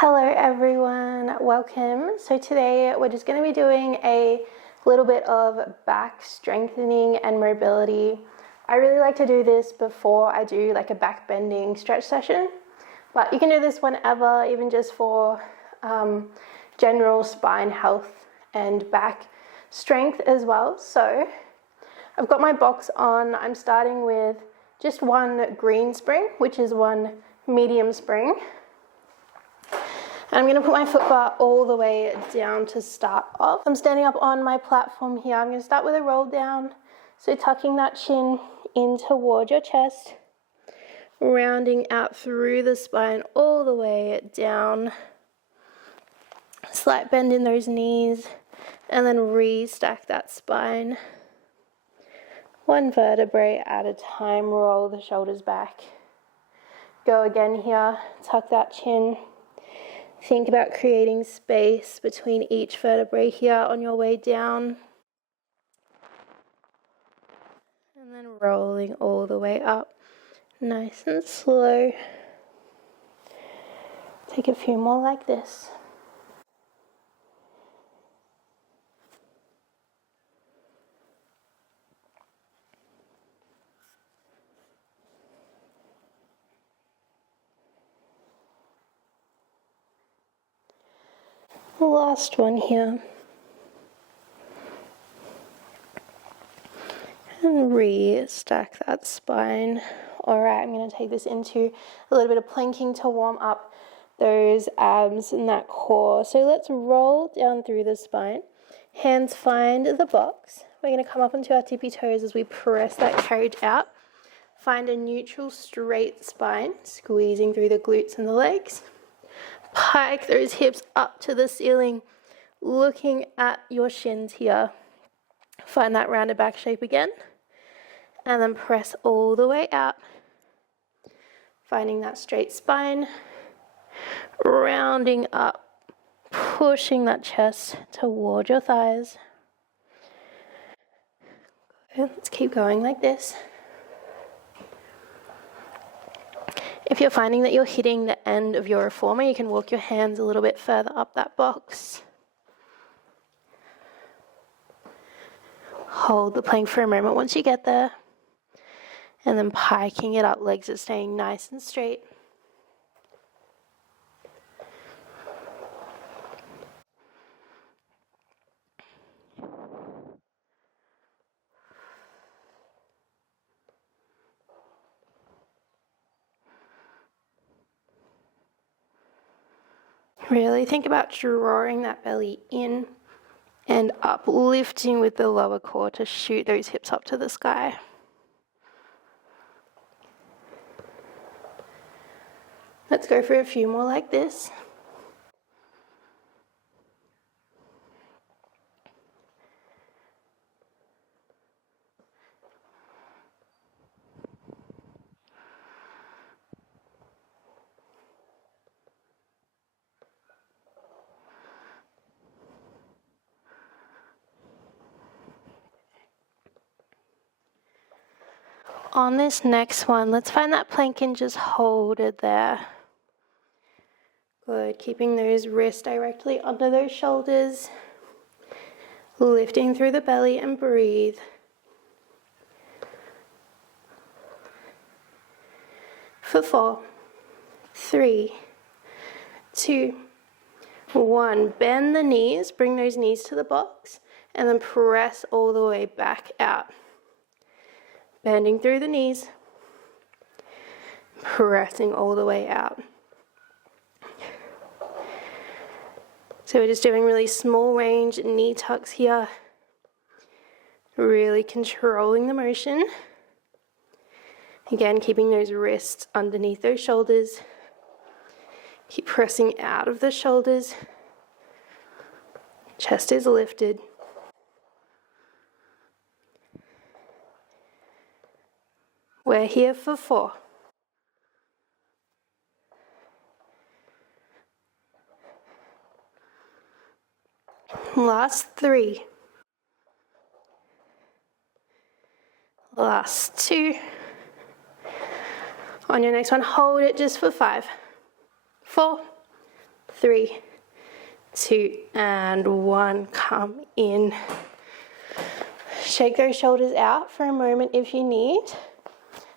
Hello everyone, welcome. So today we're just going to be doing a little bit of back strengthening and mobility. I really like to do this before I do like a back bending stretch session, but you can do this whenever, even just for general spine health and back strength as well. So I've got my box on. I'm starting with just one green spring, which is one medium spring. And I'm going to put my foot bar all the way down to start off. I'm standing up on my platform here. I'm going to start with a roll down. So tucking that chin in toward your chest, rounding out through the spine all the way down. Slight bend in those knees, and then re-stack that spine. One vertebrae at a time, roll the shoulders back. Go again here, tuck that chin. Think about creating space between each vertebrae here on your way down. And then rolling all the way up, nice and slow. Take a few more like this. Last one here. And re-stack that spine. Alright, I'm going to take this into a little bit of planking to warm up those abs and that core. So let's roll down through the spine. Hands find the box. We're going to come up onto our tippy toes as we press that carriage out. Find a neutral straight spine, squeezing through the glutes and the legs. Pike those hips up to the ceiling, looking at your shins here. Find that rounded back shape again, and then press all the way out. Finding that straight spine, rounding up, pushing that chest toward your thighs. Good. Let's keep going like this. If you're finding that you're hitting the end of your reformer, you can walk your hands a little bit further up that box. Hold the plank for a moment once you get there. And then piking it up, legs are staying nice and straight. Really think about drawing that belly in and up, lifting with the lower core to shoot those hips up to the sky. Let's go for a few more like this. On this next one, let's find that plank and just hold it there. Good, keeping those wrists directly under those shoulders. Lifting through the belly and breathe. For 4, 3, 2, 1. Bend the knees, bring those knees to the box, and then press all the way back out. Bending through the knees, pressing all the way out. So we're just doing really small range knee tucks here. Really controlling the motion. Again, keeping those wrists underneath those shoulders. Keep pressing out of the shoulders. Chest is lifted. We're here for 4. Last 3. Last 2. On your next one, hold it just for 5, 4, 3, 2, and 1. Come in. Shake those shoulders out for a moment if you need.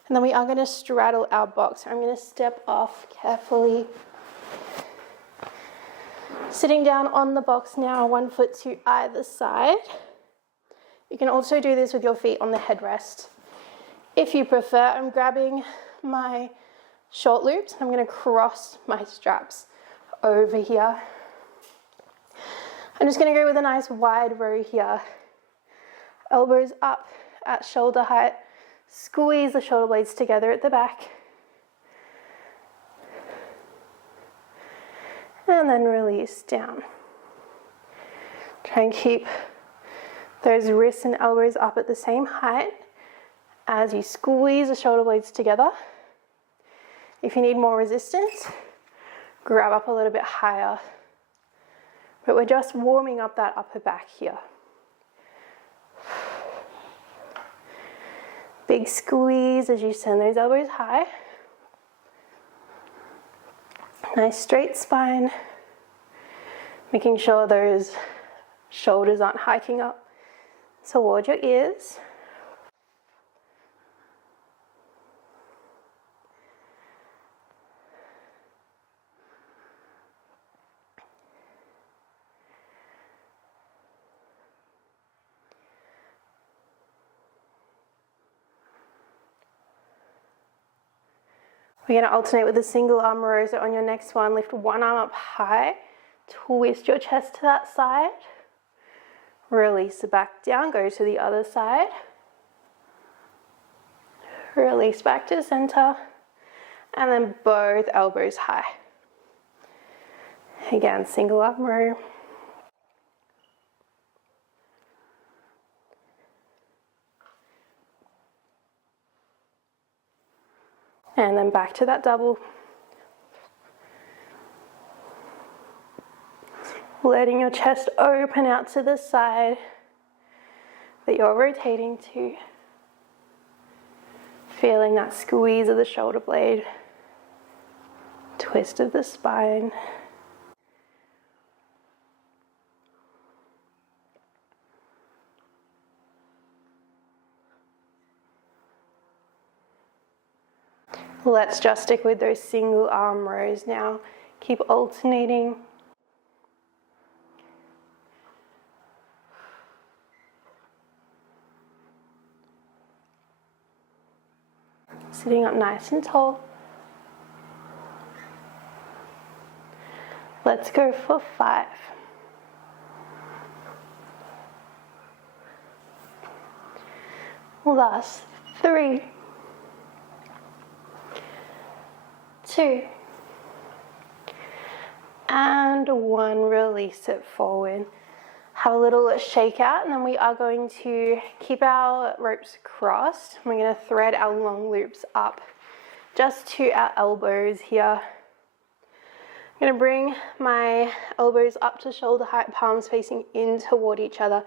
And then we are going to straddle our box. I'm going to step off carefully. Sitting down on the box now, 1 foot to either side. You can also do this with your feet on the headrest. If you prefer, I'm grabbing my short loops. I'm going to cross my straps over here. I'm just going to go with a nice wide row here. Elbows up at shoulder height. Squeeze the shoulder blades together at the back. And then release down. Try and keep those wrists and elbows up at the same height as you squeeze the shoulder blades together. If you need more resistance, grab up a little bit higher. But we're just warming up that upper back here. Big squeeze as you send those elbows high. Nice straight spine. Making sure those shoulders aren't hiking up toward your ears. We're going to alternate with a single arm row. So on your next one, lift one arm up high, twist your chest to that side, release it back down, go to the other side, release back to center, and then both elbows high. Again, single arm row. And then back to that double. Letting your chest open out to the side that you're rotating to. Feeling that squeeze of the shoulder blade, twist of the spine. Let's just stick with those single arm rows now. Keep alternating. Sitting up nice and tall. Let's go for 5. Last 3, 2, and 1. Release it forward. Have a little shake out, and then we are going to keep our ropes crossed. We're going to thread our long loops up just to our elbows here. I'm going to bring my elbows up to shoulder height, palms facing in toward each other.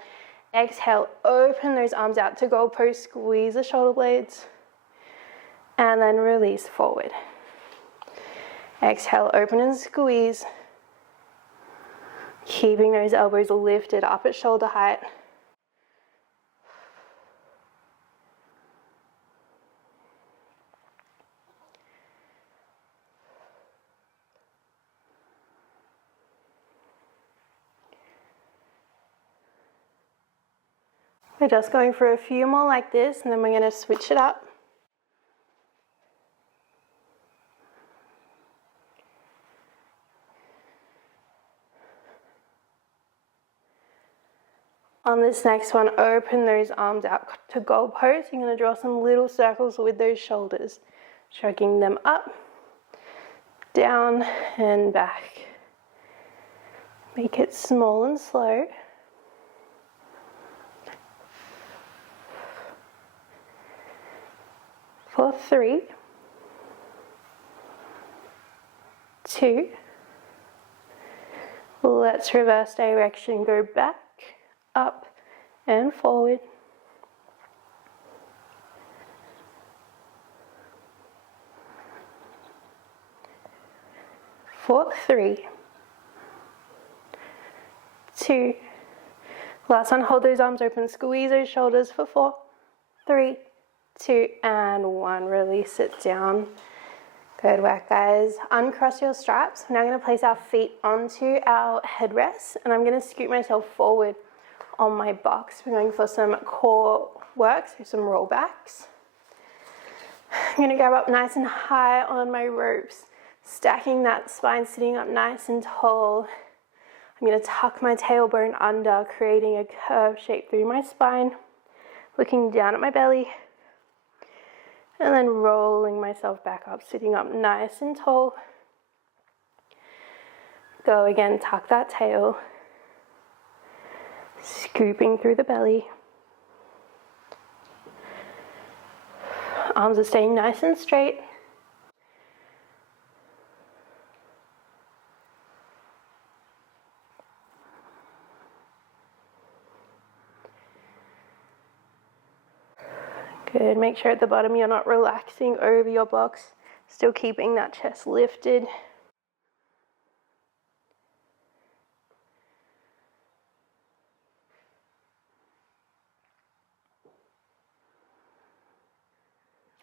Exhale, open those arms out to goalpost, squeeze the shoulder blades, and then release forward. Exhale, open and squeeze. Keeping those elbows lifted up at shoulder height. We're just going for a few more like this, and then we're going to switch it up. On this next one, open those arms out to goal pose. You're going to draw some little circles with those shoulders, shrugging them up, down, and back. Make it small and slow. For 3, 2, let's reverse direction, go back, up and forward. For 3, 2. Last one, hold those arms open, squeeze those shoulders for 4, 3, 2, and 1. Release it down. Good work, guys. Uncross your straps. We're now going to place our feet onto our headrests, and I'm going to scoot myself forward on my box. We're going for some core work, so some rollbacks. I'm going to grab up nice and high on my ropes, stacking that spine, sitting up nice and tall. I'm going to tuck my tailbone under, creating a curved shape through my spine, looking down at my belly, and then rolling myself back up, sitting up nice and tall. Go again, tuck that tail, scooping through the belly. Arms are staying nice and straight. Good, make sure at the bottom you're not relaxing over your box, still keeping that chest lifted.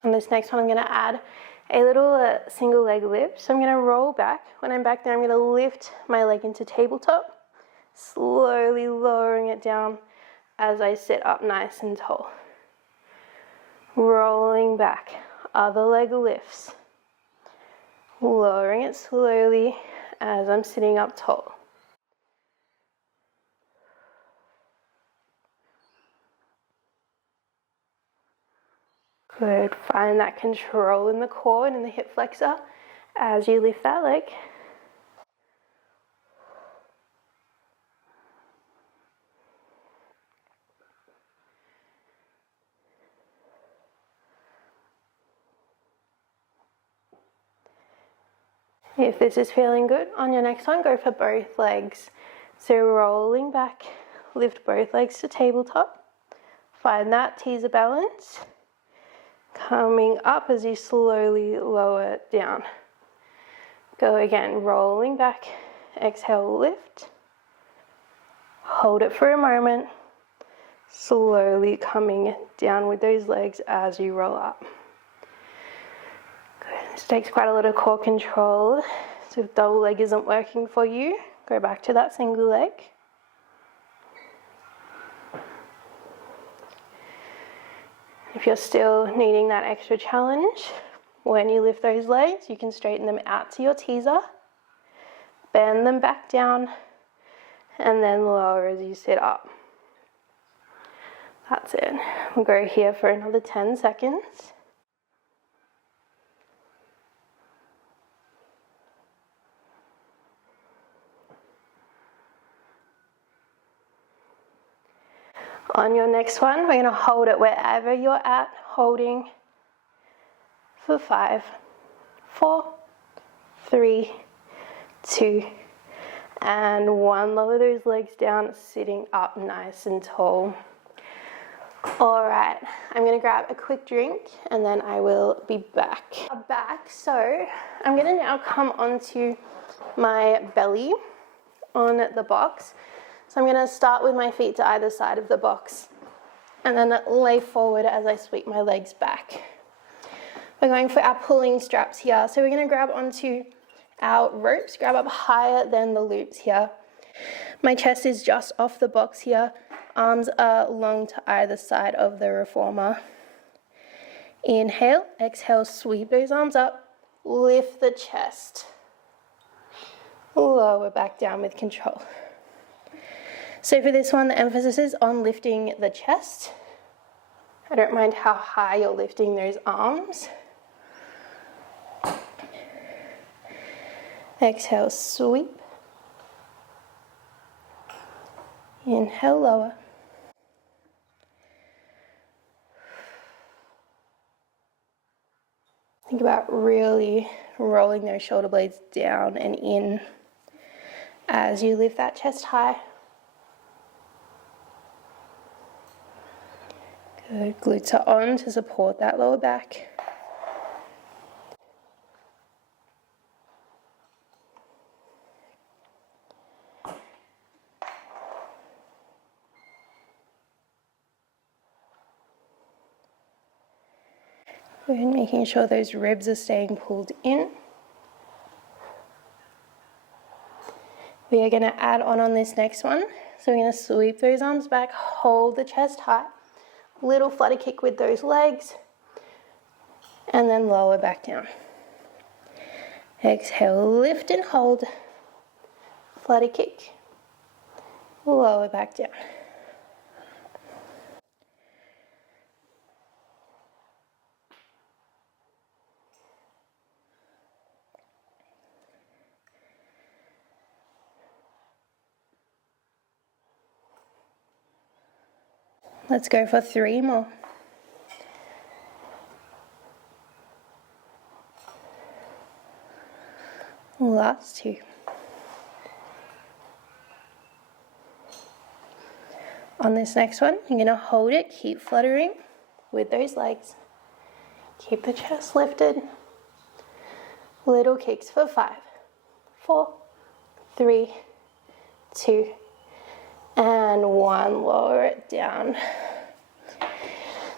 On this next one, I'm going to add a little single leg lift. So I'm going to roll back. When I'm back there, I'm going to lift my leg into tabletop, slowly lowering it down as I sit up nice and tall. Rolling back, other leg lifts, lowering it slowly as I'm sitting up tall. Good, find that control in the core and in the hip flexor as you lift that leg. If this is feeling good, on your next one, go for both legs. So rolling back, lift both legs to tabletop. Find that teaser balance. Coming up as you slowly lower it down. Go again, rolling back, exhale, lift. Hold it for a moment. Slowly coming down with those legs as you roll up. This takes quite a lot of core control. So if double leg isn't working for you, go back to that single leg. If you're still needing that extra challenge, when you lift those legs, you can straighten them out to your teaser, bend them back down, and then lower as you sit up. That's it. We'll go here for another 10 seconds. On your next one, we're going to hold it wherever you're at, holding for 5, 4, 3, 2, and 1. Lower those legs down, sitting up nice and tall. All right, I'm going to grab a quick drink and then I will be back. So I'm going to now come onto my belly on the box. So I'm going to start with my feet to either side of the box and then lay forward as I sweep my legs back. We're going for our pulling straps here. So we're going to grab onto our ropes, grab up higher than the loops here. My chest is just off the box here. Arms are long to either side of the reformer. Inhale, exhale, sweep those arms up, lift the chest. Lower back down with control. So for this one, the emphasis is on lifting the chest. I don't mind how high you're lifting those arms. Exhale, sweep. Inhale, lower. Think about really rolling those shoulder blades down and in as you lift that chest high. Good, glutes are on to support that lower back. Good, making sure those ribs are staying pulled in. We are going to add on this next one. So we're going to sweep those arms back, hold the chest high, little flutter kick with those legs, and then lower back down. Exhale, lift and hold, flutter kick, lower back down. Let's go for 3 more. Last 2. On this next one, you're going to hold it, keep fluttering with those legs. Keep the chest lifted. Little kicks for 5, 4, 3, 2, and 1. Lower it down.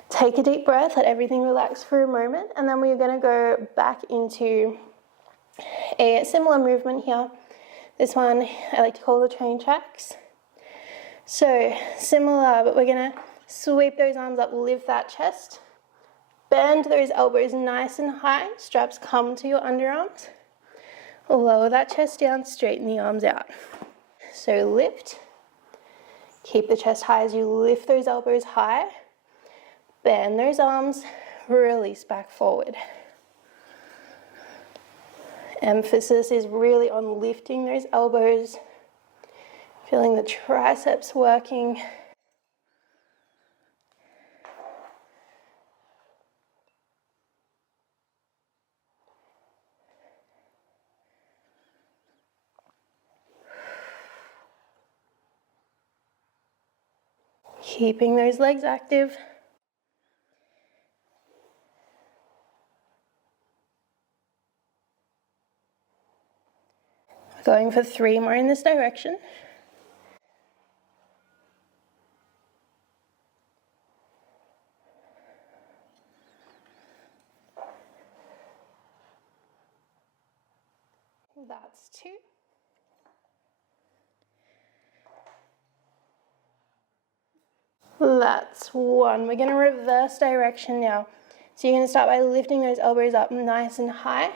Take a deep breath, let everything relax for a moment, and then we're going to go back into a similar movement here. This one I like to call the train tracks. So similar, but we're going to sweep those arms up, lift that chest, bend those elbows nice and high, straps come to your underarms, lower that chest down, straighten the arms out. So lift, keep the chest high as you lift those elbows high, bend those arms, release back forward. Emphasis is really on lifting those elbows, feeling the triceps working. Keeping those legs active. Going for 3 more in this direction. That's 2. That's 1. We're going to reverse direction now. So you're going to start by lifting those elbows up nice and high.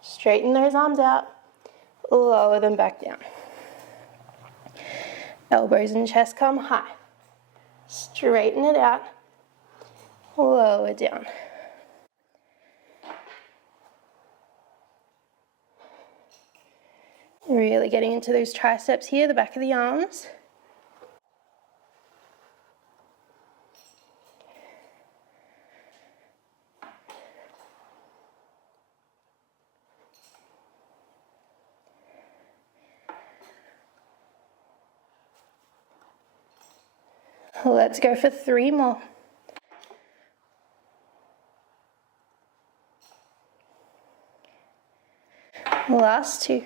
Straighten those arms out. Lower them back down. Elbows and chest come high. Straighten it out. Lower down. Really getting into those triceps here, the back of the arms. Let's go for 3 more. Last 2.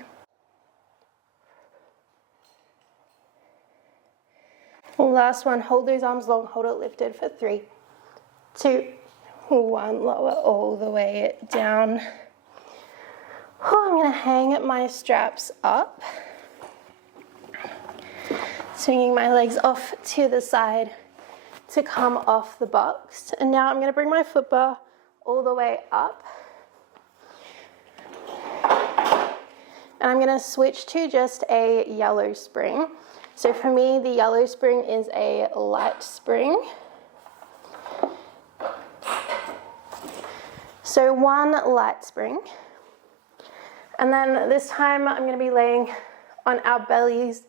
Last one, hold those arms long, hold it lifted for 3, 2, 1. Lower all the way down. I'm going to hang my straps up. Swinging my legs off to the side to come off the box. And now I'm going to bring my foot bar all the way up. And I'm going to switch to just a yellow spring. So for me, the yellow spring is a light spring. So 1 light spring. And then this time I'm going to be laying on our bellies,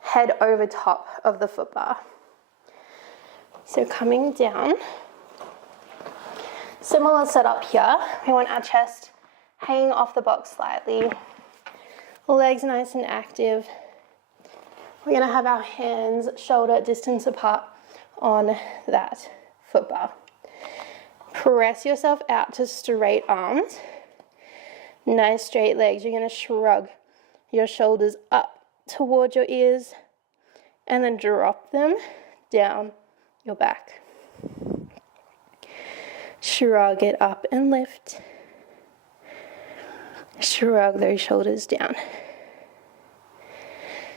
head over top of the foot bar. So coming down. Similar setup here. We want our chest hanging off the box slightly. Legs nice and active. We're going to have our hands shoulder distance apart on that foot bar. Press yourself out to straight arms. Nice straight legs. You're going to shrug your shoulders up towards your ears and then drop them down your back. Shrug it up and lift. Shrug those shoulders down.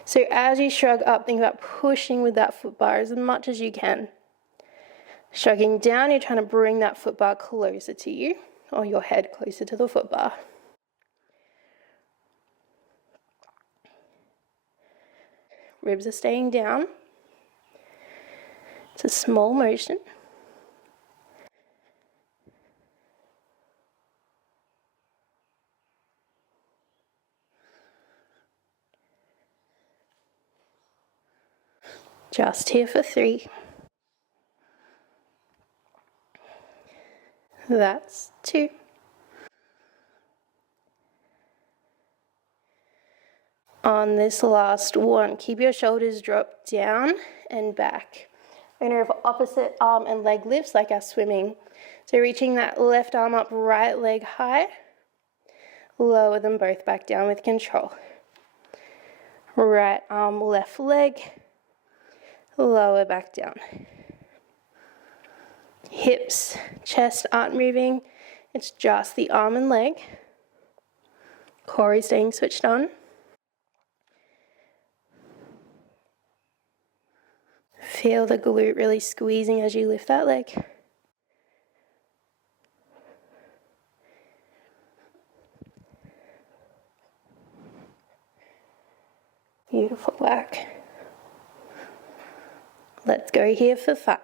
So as you shrug up, think about pushing with that foot bar as much as you can. Shrugging down, you're trying to bring that foot bar closer to you, or your head closer to the foot bar. Ribs are staying down. It's a small motion. Just here for 3. That's 2. On this last one, keep your shoulders dropped down and back. We're going to go for opposite arm and leg lifts like our swimming. So reaching that left arm up, right leg high. Lower them both back down with control. Right arm, left leg. Lower back down. Hips, chest aren't moving. It's just the arm and leg. Core is staying switched on. Feel the glute really squeezing as you lift that leg. Beautiful work. Let's go here for 5.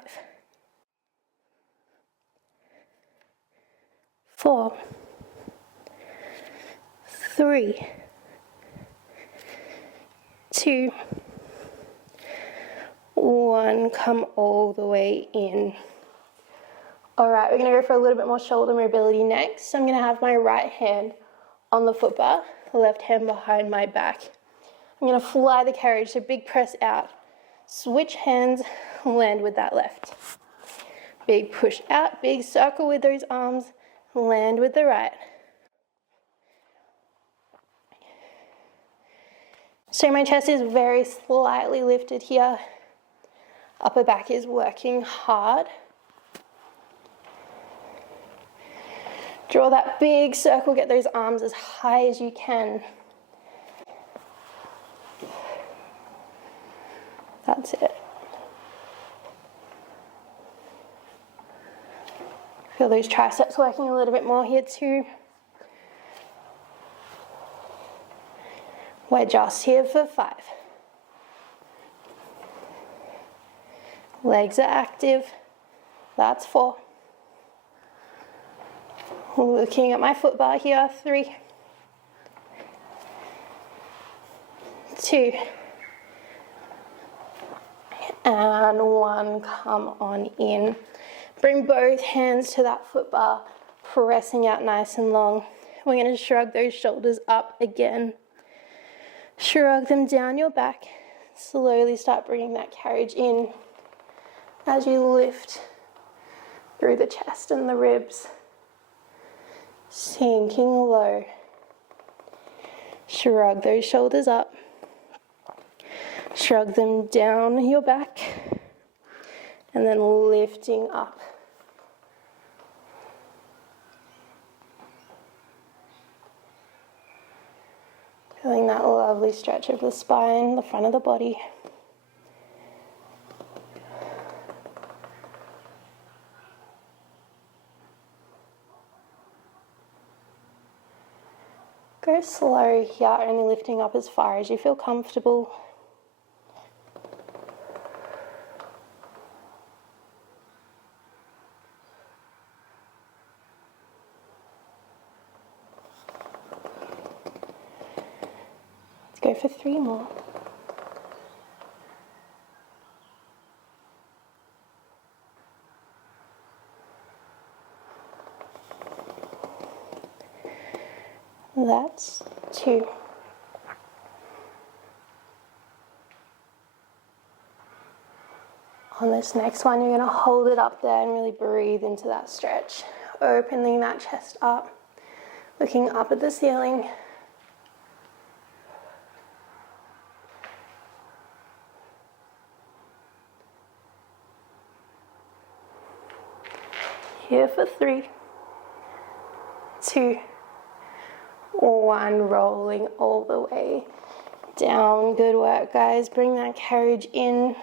4. 3. 2. 1. Come all the way in. Alright, we're going to go for a little bit more shoulder mobility next. So I'm going to have my right hand on the foot bar, left hand behind my back. I'm going to fly the carriage, so big press out. Switch hands, land with that left. Big push out, big circle with those arms, land with the right. So my chest is very slightly lifted here. Upper back is working hard. Draw that big circle, get those arms as high as you can. That's it. Feel those triceps working a little bit more here too. We're just here for 5. Legs are active. That's 4. Looking at my foot bar here, 3. 2. And 1, come on in. Bring both hands to that foot bar, pressing out nice and long. We're going to shrug those shoulders up again. Shrug them down your back. Slowly start bringing that carriage in as you lift through the chest and the ribs. Sinking low. Shrug those shoulders up. Shrug them down your back. And then lifting up. Feeling that lovely stretch of the spine, the front of the body. Go slow here, only lifting up as far as you feel comfortable. Go for 3 more. That's 2. On this next one, you're going to hold it up there and really breathe into that stretch, opening that chest up, looking up at the ceiling. Here for 3, 2, 1, rolling all the way down. Good work, guys. Bring that carriage in.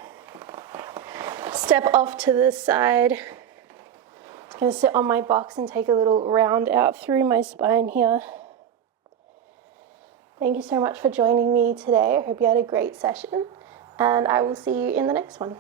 Step off to the side. Just going to sit on my box and take a little round out through my spine here. Thank you so much for joining me today. I hope you had a great session, and I will see you in the next one.